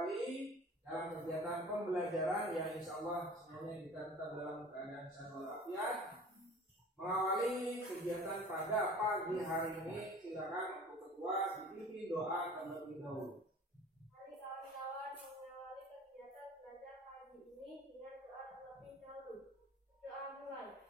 kembali dalam kegiatan pembelajaran yang insya Allah semuanya kita tetap dalam keadaan sehat walafiat. Mengawali kegiatan pada pagi hari ini, silakan untuk ketua dipimpin doa terlebih dahulu. Mari kawan-kawan mengawali kegiatan belajar pagi ini dengan doa terlebih dahulu. Doa mulai.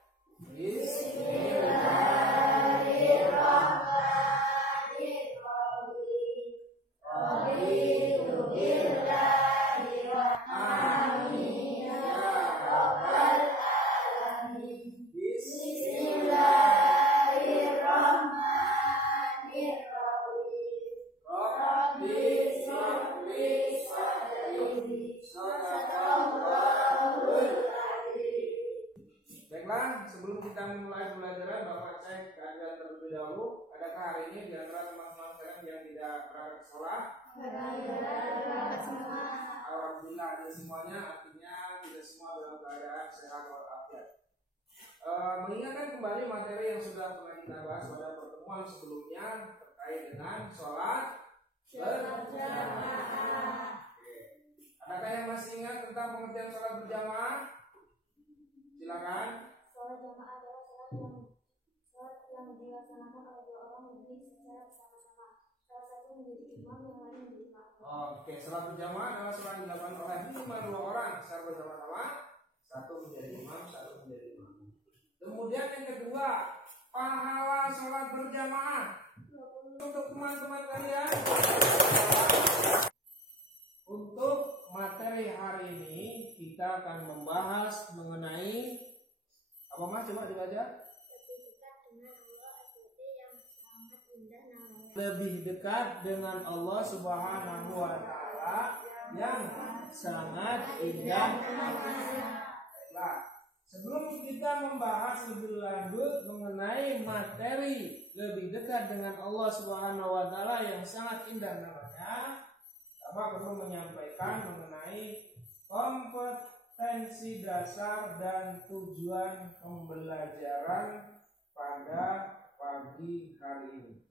Baiklah, sebelum kita memulai pembelajaran, Bapak cek keadaan terlebih dahulu. Adakah hari ini di antara teman-teman kalian yang tidak berangkat ke sekolah? Alhamdulillah, ada semuanya, artinya tidak semua dalam keadaan sehat walafiat. Mengingatkan kembali materi yang sudah pernah kita bahas pada pertemuan sebelumnya terkait dengan sholat berjamaah. Adakah yang masih ingat tentang pengertian sholat berjamaah? Silakan. Sholat jamaah adalah sholat yang dilaksanakan oleh dua orang lebih secara bersama-sama. Salah satu menjadi imam, yang lain menjadi makmum. Oke, sholat berjamaah adalah sholat dilakukan oleh minimal dua orang secara bersama-sama. Satu menjadi imam, satu menjadi makmum. Kemudian yang kedua, pahala sholat berjamaah. Untuk teman-teman kalian, untuk materi hari ini kita akan membahas mengenai apa mas? Coba dibaca. Lebih dekat dengan Allah Subhanahu wa Ta'ala yang sangat indah. Nah, sebelum kita membahas lebih lanjut mengenai materi lebih dekat dengan Allah Subhanahu wa Ta'ala yang sangat indah namanya, Bapak perlu menyampaikan mengenai kompetensi dasar dan tujuan pembelajaran pada pagi hari ini.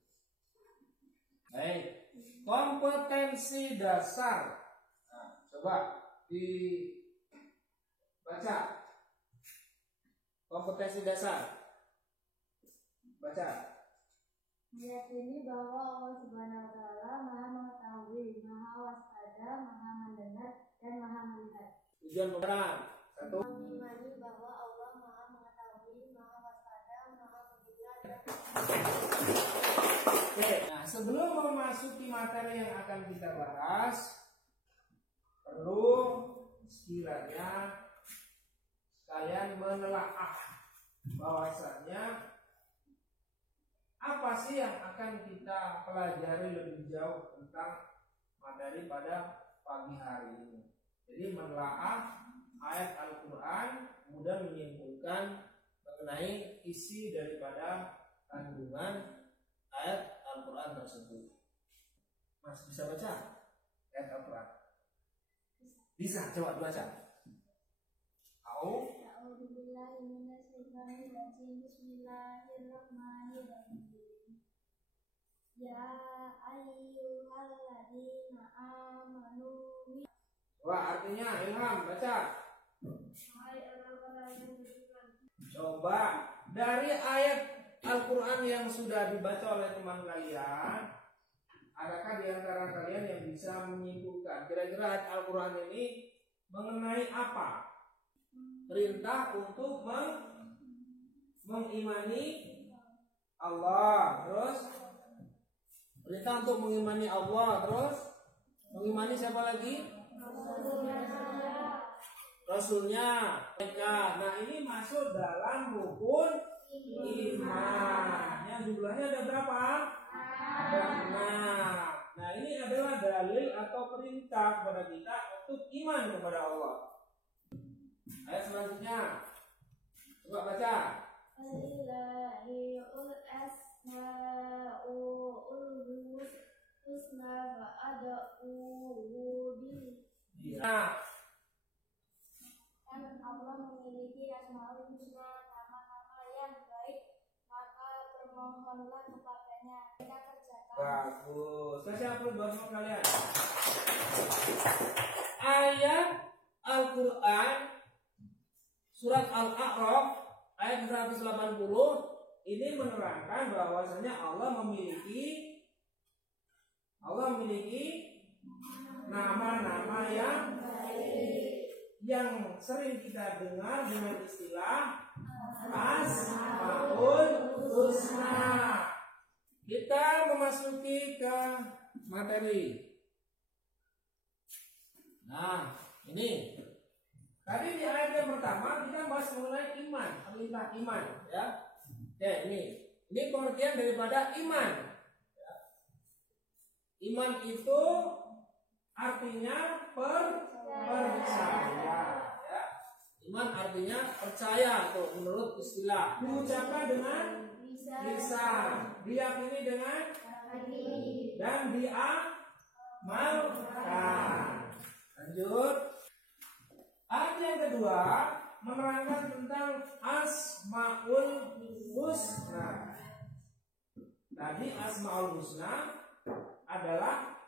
Baik, kompetensi dasar. Nah, coba dibaca. Kompetensi dasar. Baca. Meyakini bahwa Allah Subhanahu wa Ta'ala Maha mengetahui, Maha waspada, Maha mendengar, dan Maha melihat. Tujuan pembelajaran. Satu. Mengimani bahwa Allah Maha mengetahui, Maha waspada, Maha mendengar, dan Oke, nah sebelum memasuki materi yang akan kita bahas, perlu sekiranya kalian menelaah bahwasannya apa sih yang akan kita pelajari lebih jauh tentang materi pada pagi hari ini. Jadi menelaah ayat Al-Quran, kemudian menyimpulkan mengenai isi daripada kandungan ayat Al-Quran tersebut. Mas bisa baca ayat Al-Quran? Bisa, coba baca. Bismillahirrahmanirrahim. Ya ayyuhalladzina amanu. Wah, artinya Ilham baca. Hai orang-orang yang beriman. Coba dari ayat Al-Quran yang sudah dibaca oleh teman kalian, adakah di antara kalian yang bisa menyimpulkan kira-kira ayat Al-Quran ini mengenai apa? Perintah untuk mengimani Allah, terus perintah untuk mengimani Allah, terus mengimani siapa lagi? Rasulnya. Nah, ini masuk dalam rukun iman. Yang jumlahnya ada berapa? Ada 6. Nah, ini adalah dalil atau perintah kepada kita untuk iman kepada Allah. Ayat selanjutnya, coba baca. Alillahil asmaul husna fa'ad'uhu bihi. Nah, Dan Allah memiliki asmaul husna, nama-nama yang baik, maka bermohonlah kepadanya. Kita kerjakan Bagus. Kasih upload buat semua kalian. Ayat Al-Quran surat Al-A'raf ayat 180 ini menerangkan bahwasanya Allah memiliki nama-nama yang sering kita dengar dengan istilah Asmaul Husna. Kita memasuki ke materi. Nah, ini tadi di ayat yang pertama kita bahas mengenai iman, perintah iman, ya. Oke, ini pengertian daripada iman. Ya. Iman itu artinya percaya. Ya. Iman artinya percaya, tuh menurut istilah. Diucapkan dengan lisan, diyakini dengan hati, dan diamalkan. Lanjut. Ayat yang kedua menerangkan tentang Asmaul Husna. Tadi Asmaul Husna adalah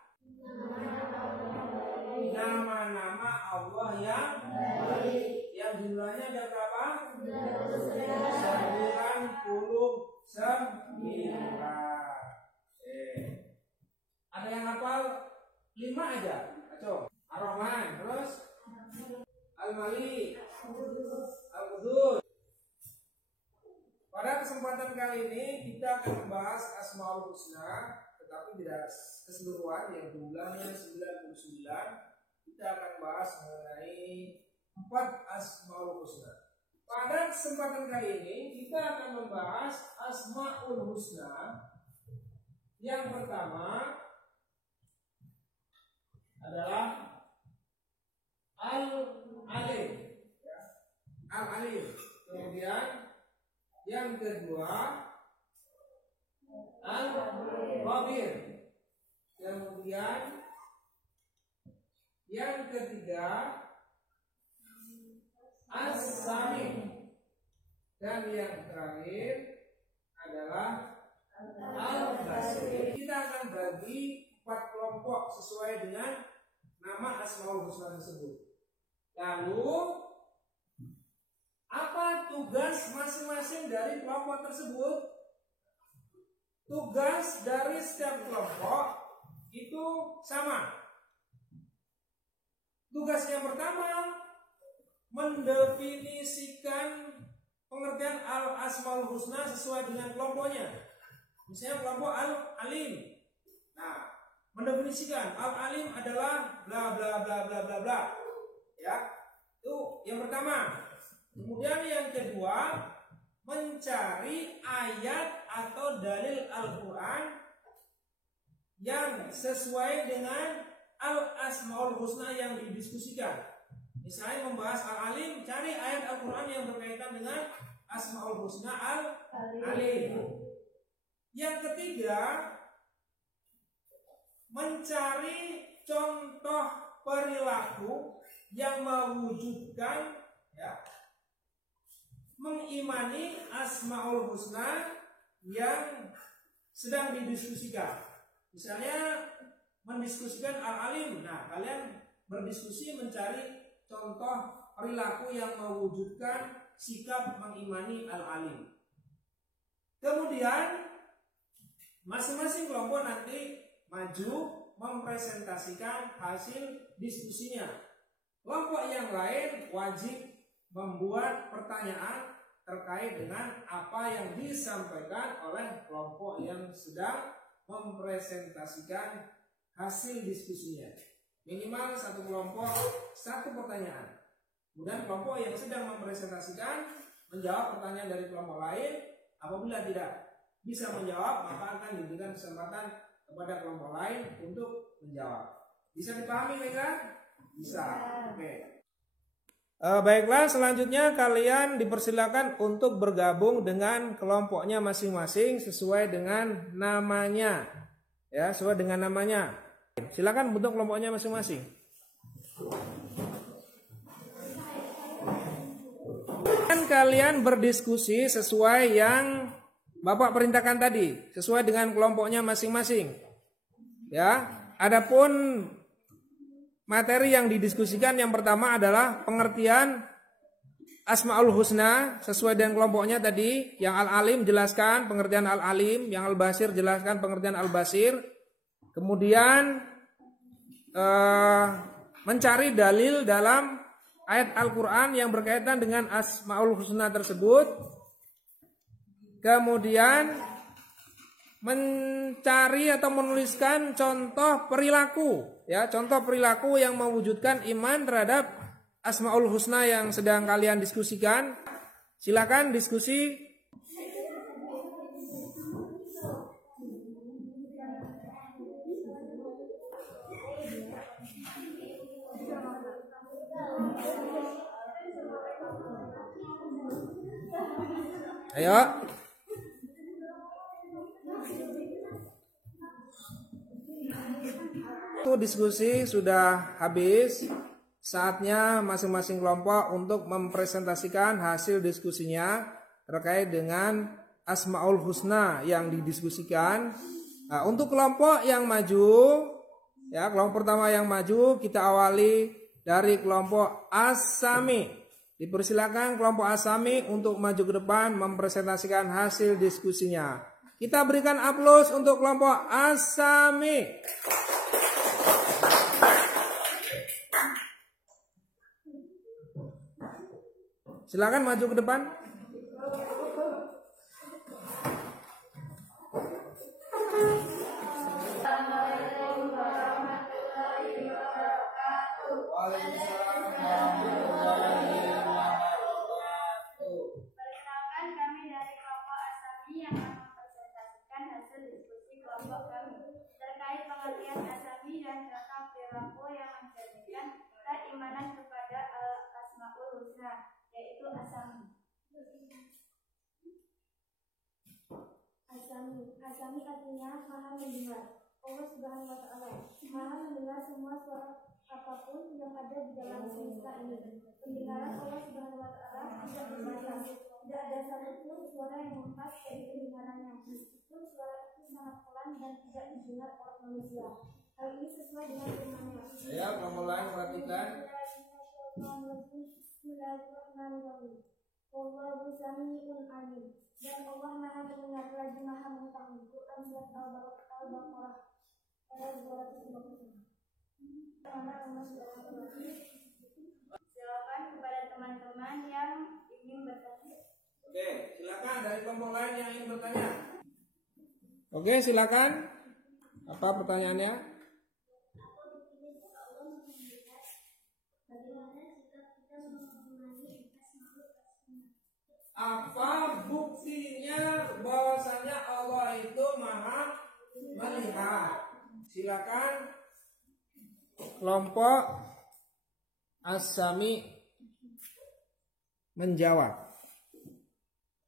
nama-nama Allah yang baik. Yang jumlahnya ada berapa? 99. Ada yang hafal 5 aja? Ayo. Ar-Rahman, terus Al-Malik, Al-Qudus. Pada kesempatan kali ini kita akan membahas Asmaul Husna, tetapi tidak keseluruhan, yang jumlahnya 99. Kita akan bahas mengenai 4 Asmaul Husna. Pada kesempatan kali ini kita akan membahas Asmaul Husna. Yang pertama adalah Al-Alim, Al-Alim. Kemudian yang kedua Al-Khabir. Kemudian yang ketiga As-Sami. Dan yang terakhir adalah Al-Basir. Kita akan bagi 4 kelompok sesuai dengan nama Asmaul Husna tersebut. Lalu apa tugas masing-masing dari kelompok tersebut? Tugas dari setiap kelompok itu sama. Tugas yang pertama mendefinisikan pengertian Al-Asmaul Husna sesuai dengan kelompoknya. Misalnya kelompok Al-Alim. Nah, mendefinisikan Al-Alim adalah bla bla bla bla bla bla. Ya, itu yang pertama. Kemudian yang kedua, mencari ayat atau dalil Al-Quran yang sesuai dengan Al-Asmaul Husna yang didiskusikan. Misalnya membahas Al-Alim, cari ayat Al-Quran yang berkaitan dengan Asmaul Husna Al-Alim. Yang ketiga, mencari contoh perilaku yang mewujudkan, ya, mengimani Asmaul Husna yang sedang didiskusikan. Misalnya mendiskusikan Al-Alim. Nah, kalian berdiskusi mencari contoh perilaku yang mewujudkan sikap mengimani Al-Alim. Kemudian masing-masing kelompok nanti maju mempresentasikan hasil diskusinya. Kelompok yang lain wajib membuat pertanyaan terkait dengan apa yang disampaikan oleh kelompok yang sedang mempresentasikan hasil diskusinya. Minimal satu kelompok satu pertanyaan. Kemudian kelompok yang sedang mempresentasikan menjawab pertanyaan dari kelompok lain. Apabila tidak bisa menjawab, maka akan diberikan kesempatan kepada kelompok lain untuk menjawab. Bisa dipahami mereka? Bisa. Oke. Baiklah, selanjutnya kalian dipersilakan untuk bergabung dengan kelompoknya masing-masing sesuai dengan namanya. Ya, sesuai dengan namanya. Silakan bentuk kelompoknya masing-masing. Dan kalian berdiskusi sesuai yang Bapak perintahkan tadi sesuai dengan kelompoknya masing-masing. Ya, adapun materi yang didiskusikan yang pertama adalah pengertian Asmaul Husna sesuai dengan kelompoknya tadi. Yang Al-Alim jelaskan pengertian Al-Alim, yang Al-Basir jelaskan pengertian Al-Basir. Kemudian mencari dalil dalam ayat Al-Quran yang berkaitan dengan Asmaul Husna tersebut. Kemudian mencari atau menuliskan contoh perilaku, ya, contoh perilaku yang mewujudkan iman terhadap Asmaul Husna yang sedang kalian diskusikan. Silakan diskusi. Ayo. Diskusi sudah habis. Saatnya masing-masing kelompok untuk mempresentasikan hasil diskusinya terkait dengan Asmaul Husna yang didiskusikan. Nah, untuk kelompok yang maju, ya, kelompok pertama yang maju kita awali dari kelompok As-Sami. Dipersilakan kelompok As-Sami untuk maju ke depan mempresentasikan hasil diskusinya. Kita berikan aplaus untuk kelompok As-Sami. Silakan maju ke depan. Perkenalkan, kami dari kelompok Asami yang akan mempresentasikan hasil diskusi kelompok kami terkait pengertian Asami dan contoh perilaku yang mencerminkan keimanan kepada Asmaul Husna, yaitu Asami. Asami artinya maha mendengar. Allah Subhanahu wa Ta'ala maha mendengar semua suara apapun yang ada di dalam semesta ini. Pendengaran Allah Subhanahu wa Ta'ala tidak terbatas. Tidak ada satupun suara yang lepas dari pendengarannya, meskipun suara itu sangat pelan dan tidak didengar oleh manusia. Hal ini sesuai dengan firman-Nya. Ya, kelompok lain perhatikan. Bismillahirrahmanirrahim. Wallahu sami'un alim. Dan Allah maha mendengar lagi maha mengetahui. Quran surat Al-Baqarah ayat 250. Jawaban kepada teman-teman yang ingin bertanya. Oke, silakan dari kelompok lain yang ingin bertanya. Oke, silakan. Apa pertanyaannya? Apa buktinya bahwasanya Allah itu maha melihat? Silakan kelompok As-Sami menjawab.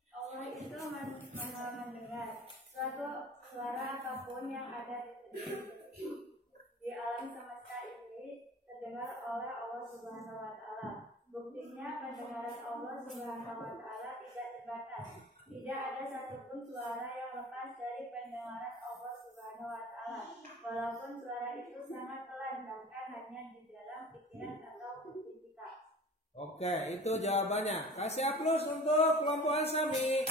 Allah itu maha mendengar suatu suara apapun yang ada di alam semesta ini terdengar oleh Allah Subhanahu wa Ta'ala. Buktinya pendengaran Allah Subhanahu wa Ta'ala tidak terbatas. Tidak ada satupun suara yang lepas dari pendengaran Allah Subhanahu wa Ta'ala, walaupun suara itu sangat pelan, bahkan hanya di dalam pikiran atau hati kita. Oke, itu jawabannya. Kasih aplaus untuk kelompok As-Sami.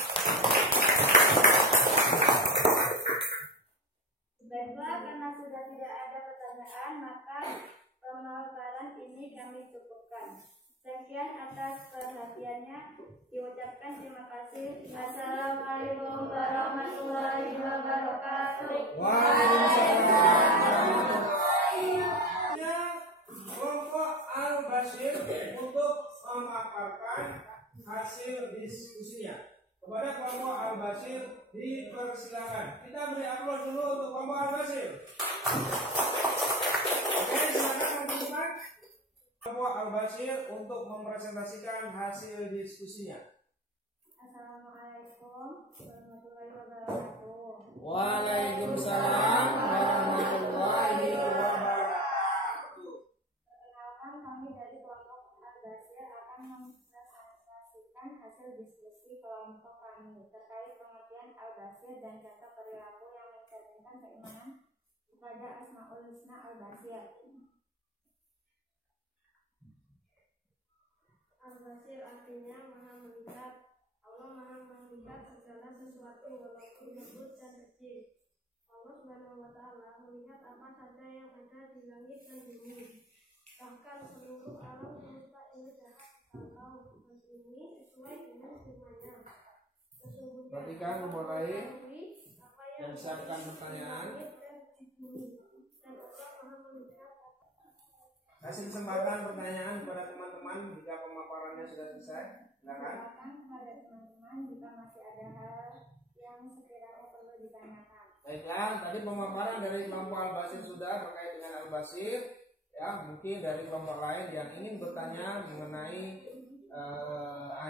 Baiklah, karena sudah tidak ada pertanyaan, maka pemaparan ini kami cukupkan. Sekian atas perhatiannya. Diucapkan terima kasih. Assalamualaikum warahmatullahi wabarakatuh. Waalaikumsalam. Kelompok Al-Basir untuk memaparkan hasil diskusinya. Kepada kelompok Al-Basir dipersilakan. Kita beri aplaus dulu untuk kelompok Al-Basir. Oke, silakan membuka kelompok Al-Basir untuk mempresentasikan hasil diskusinya. Assalamualaikum warahmatullahi wabarakatuh. Waalaikumsalam warahmatullahi wabarakatuh. Perkenalkan, kami dari kelompok Al-Basir akan mempresentasikan hasil diskusi kelompok kami terkait pengertian Al-Basir. Al-Basir artinya Maha melihat. Allah Maha melihat segala sesuatu walaupun besar dan kecil. Allah Subhanahu wa Ta'ala melihat apa saja yang ada di langit dan bumi. Bahkan seluruh alam semesta ini dapat dipantau ini sesuai dengan firman-Nya. Sesungguhnya Perhatikan mulai apa yang dan siapkan pertanyaan. dan Allah Maha melihat. Kasih kesempatan pertanyaan kepada teman-teman jika pemaparannya sudah selesai. Silakan. Kepada teman-teman jika masih ada hal yang sekiranya perlu ditanyakan. Baiklah, tadi pemaparan dari kelompok Al-Basir sudah terkait dengan Al-Basir. Ya, mungkin dari kelompok lain yang ingin bertanya mengenai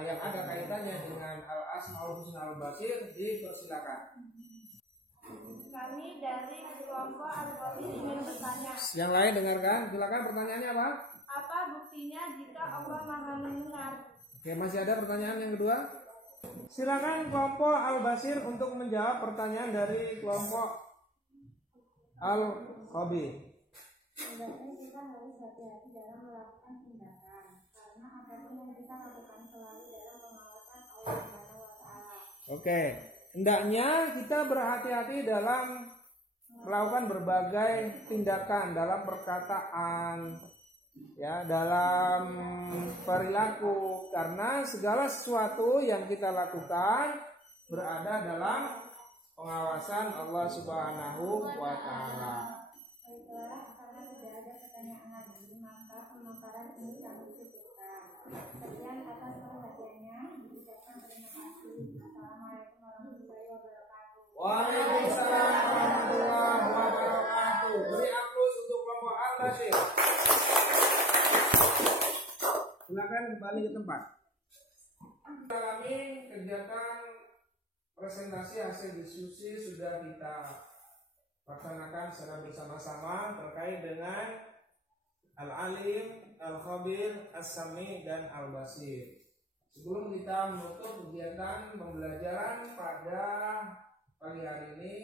yang ada kaitannya dengan Al-Asmaul Husna Al-Basir, dipersilakan. Kami dari kelompok Al-Basir ingin bertanya. Yang lain dengarkan, silakan pertanyaannya apa? Apa buktinya jika Allah Maha mendengar? Oke, masih ada pertanyaan yang kedua? Silakan kelompok Al-Basir untuk menjawab pertanyaan dari kelompok Al-Khabir. Sebenarnya kita harus hati-hati dalam melakukan tindakan karena apapun yang kita lakukan selalu dalam pengawasan Allah Subhanahu wa Ta'ala. Oke, hendaknya kita berhati-hati dalam melakukan berbagai tindakan dalam perkataan, ya, dalam perilaku, karena segala sesuatu yang kita lakukan berada dalam pengawasan Allah Subhanahu wa Ta'ala. Baiklah, karena tidak ada pertanyaan lagi, maka pemaparan ini kami cukupkan. Sekian atas perhatiannya, diucapkan terima kasih. Assalamualaikum warahmatullahi wabarakatuh. Waalaikumsalam warahmatullahi wabarakatuh. Beri aplaus untuk kelompok Al-Basir. Silakan kembali ke tempat. Kami kegiatan presentasi hasil diskusi sudah kita laksanakan secara bersama-sama terkait dengan Al-Alim, Al-Khabir, As-Sami, dan Al-Basir. Sebelum kita menutup kegiatan pembelajaran pada pagi hari ini,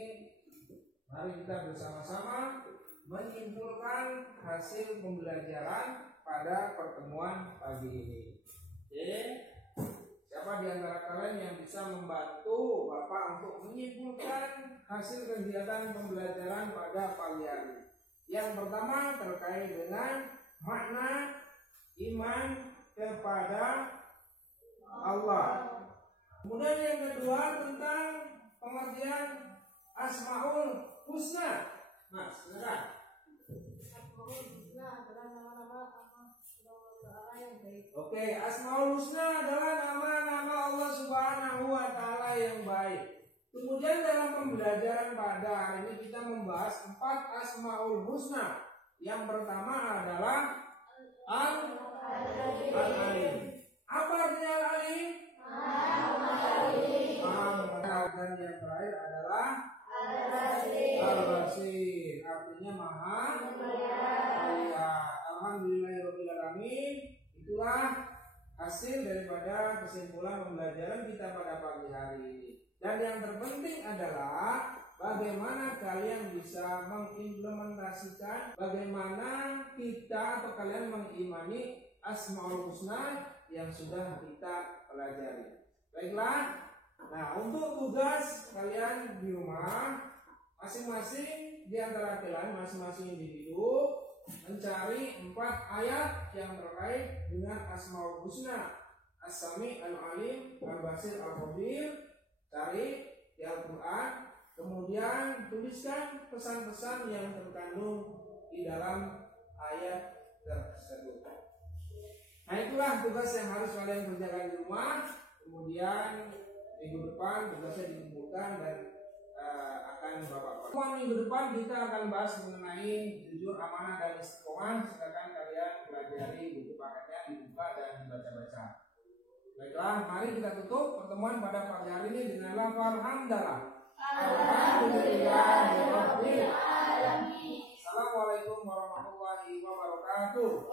mari kita bersama-sama menyimpulkan hasil pembelajaran pada pertemuan pagi ini. Oke, siapa di antara kalian yang bisa membantu Bapak untuk menyimpulkan hasil kegiatan pembelajaran pada pagi hari? Yang pertama terkait dengan makna iman kepada Allah. Kemudian yang kedua tentang pengertian Asmaul Husna. Mas, silakan. Asmaul Husna adalah nama-nama Allah yang baik. Oke, Asmaul Husna adalah nama-nama Allah Subhanahu wa Ta'ala yang baik. Kemudian dalam pembelajaran pada hari ini kita membahas 4 Asmaul Husna. Yang pertama adalah Al-Alim. Apa artinya Al-Alim? Dan yang terakhir adalah Al-Basir. Artinya Maha Melihat. Alhamdulillahirobbilalamin. Itulah hasil daripada kesimpulan pembelajaran kita pada pagi hari ini. Dan yang terpenting adalah bagaimana kalian bisa mengimplementasikan, bagaimana kita atau kalian mengimani Asmaul Husna yang sudah kita pelajari. Baiklah, nah untuk tugas kalian di rumah, masing-masing di antara kalian, masing-masing individu mencari 4 ayat yang terkait dengan Asmaul Husna, As-Sami, Al-Alim, Al-Basir, Al-Khabir. Cari di Al-Quran, kemudian tuliskan pesan-pesan yang terkandung di dalam ayat tersebut. Nah itulah tugas yang harus kalian kerjakan di rumah. Kemudian minggu depan tugasnya dikumpulkan dan akan Bapak. Pertemuan minggu depan kita akan bahas mengenai jujur, amanah, dan istiqomah. Silakan kalian pelajari buku paketnya, dibuka dan dibaca-baca. Baiklah, mari kita tutup pertemuan pada pagi hari ini dengan lafal hamdalah. Alhamdulillahirabbil alamin. Assalamualaikum warahmatullahi wabarakatuh.